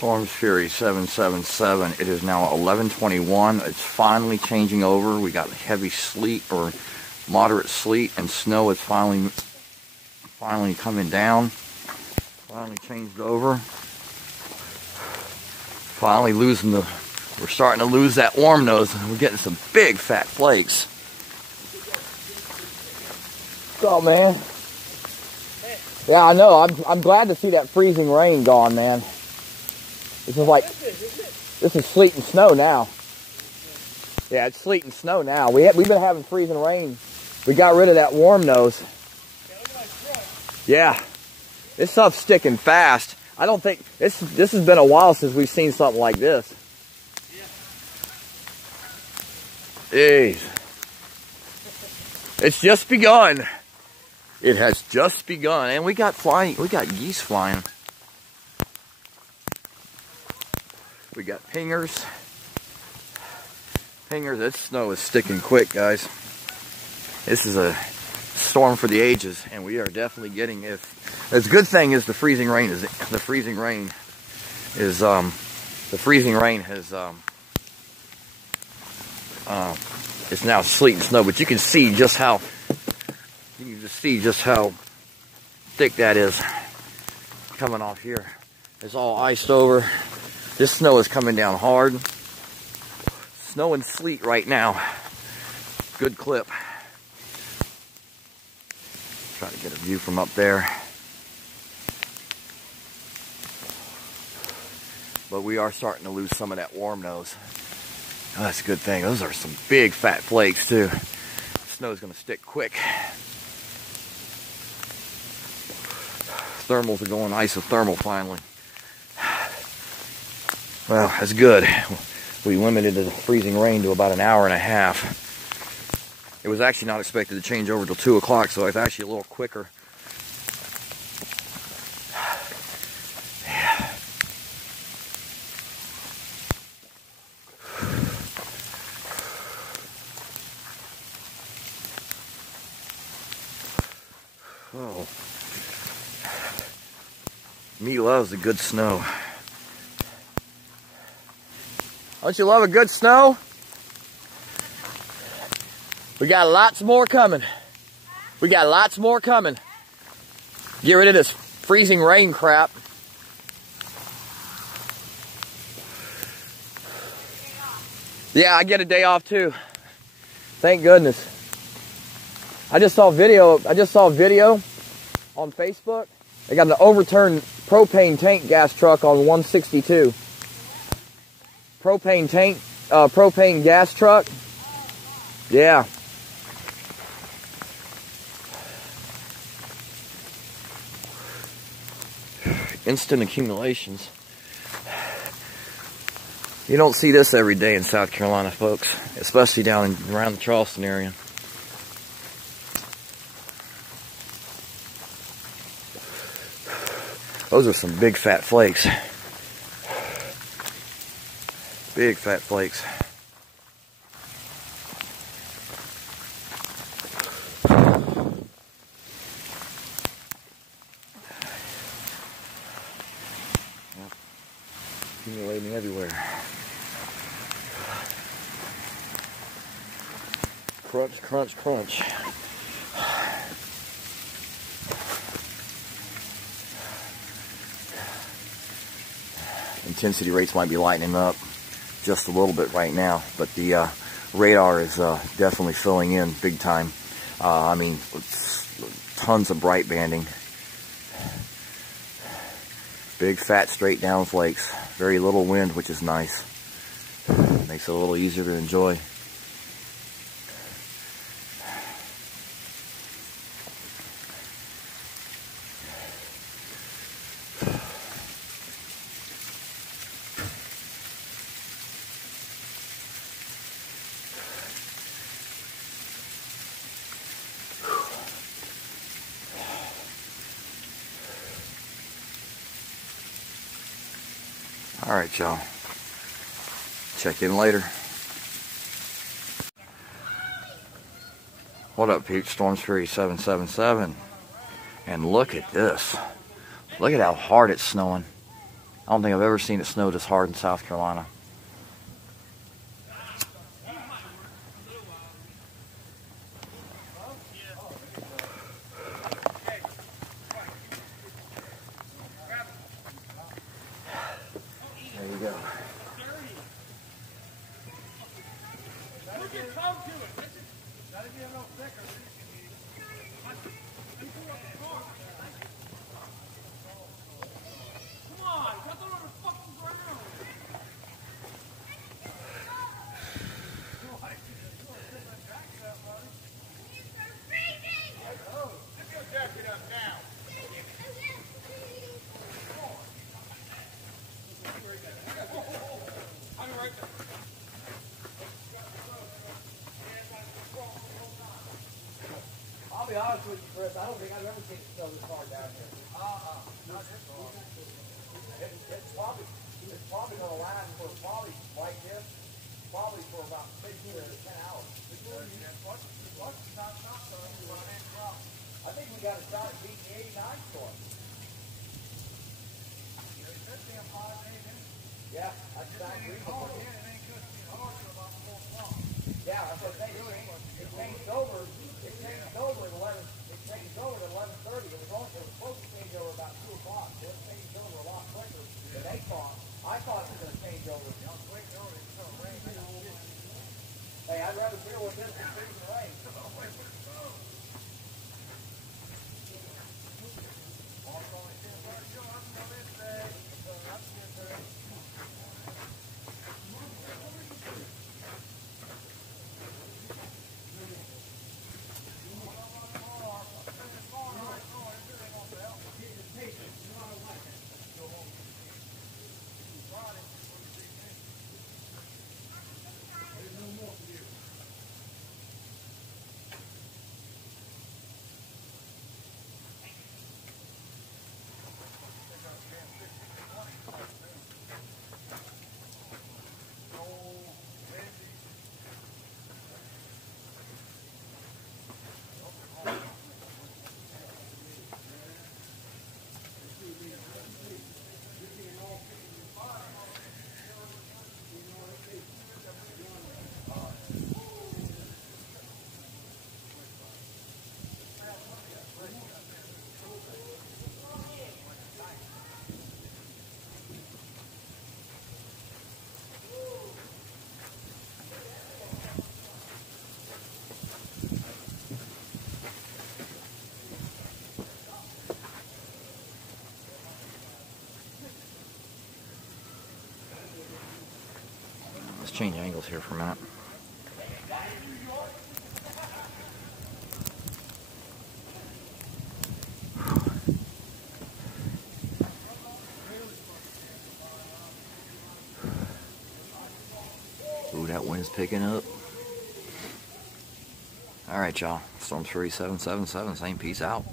Storm's Fury 777. It is now 11:21. It's finally changing over. We got heavy sleet or moderate sleet, and snow is finally coming down. Finally changed over. Finally losing the. We're starting to lose that warm nose. We're getting some big fat flakes. What's up, man? Yeah, I know. I'm glad to see that freezing rain gone, man. This is like, this is sleet and snow now. Yeah, it's sleet and snow now. We've been having freezing rain. We got rid of that warm nose. Yeah, this stuff's sticking fast. I don't think this has been a while since we've seen something like this. Jeez, it's just begun. It has just begun, and we got geese flying. We got pingers. That snow is sticking quick, guys. This is a storm for the ages, and we are definitely getting it. The good thing is the freezing rain has it's now sleet and snow, but you can see just how thick that is coming off here. It's all iced over. This snow is coming down hard. Snow and sleet right now. Good clip. Try to get a view from up there. But we are starting to lose some of that warm nose. Oh, that's a good thing. Those are some big fat flakes too. Snow's gonna stick quick. Thermals are going isothermal finally. Well, that's good. We limited the freezing rain to about an hour and a half. It was actually not expected to change over till 2 o'clock, so it's actually a little quicker. Yeah. Oh. Me loves a good snow. Don't you love a good snow? We got lots more coming. We got lots more coming. Get rid of this freezing rain crap. Yeah, I get a day off too. Thank goodness. I just saw a video on Facebook. They got an overturned propane tank gas truck on 162. Propane gas truck. Yeah. Instant accumulations. You don't see this every day in South Carolina, folks, especially down around the Charleston area. Those are some big fat flakes. Big fat flakes. Accumulating everywhere. Crunch, crunch, crunch. Intensity rates might be lightening up just a little bit right now, but the radar is definitely filling in big time. I mean, tons of bright banding. Big fat straight down flakes. Very little wind, which is nice. Makes it a little easier to enjoy. All right, y'all. Check in later. What up, peeps? Storm's Fury 777. And look at this. Look at how hard it's snowing. I don't think I've ever seen it snow this hard in South Carolina. There you go. I'll be honest with you, Chris, I don't think I've ever seen it snow this hard down here. Not this far. It's probably going to last for probably like this, probably for about 6 to 10 hours. I think we got a shot at beating the 89 storm. Yeah, that's exactly reasonable. Yeah, that's what they do. It changed over at 11. It changed over at 11:30. It was supposed to change over about 2 o'clock. So it changed over a lot quicker than they thought. I thought it was going to change over. Hey, I'd rather deal with this than freezing rain. Let's change angles here for a minute. Ooh, that wind's picking up. Alright, y'all. Storm 3777, same. Peace out.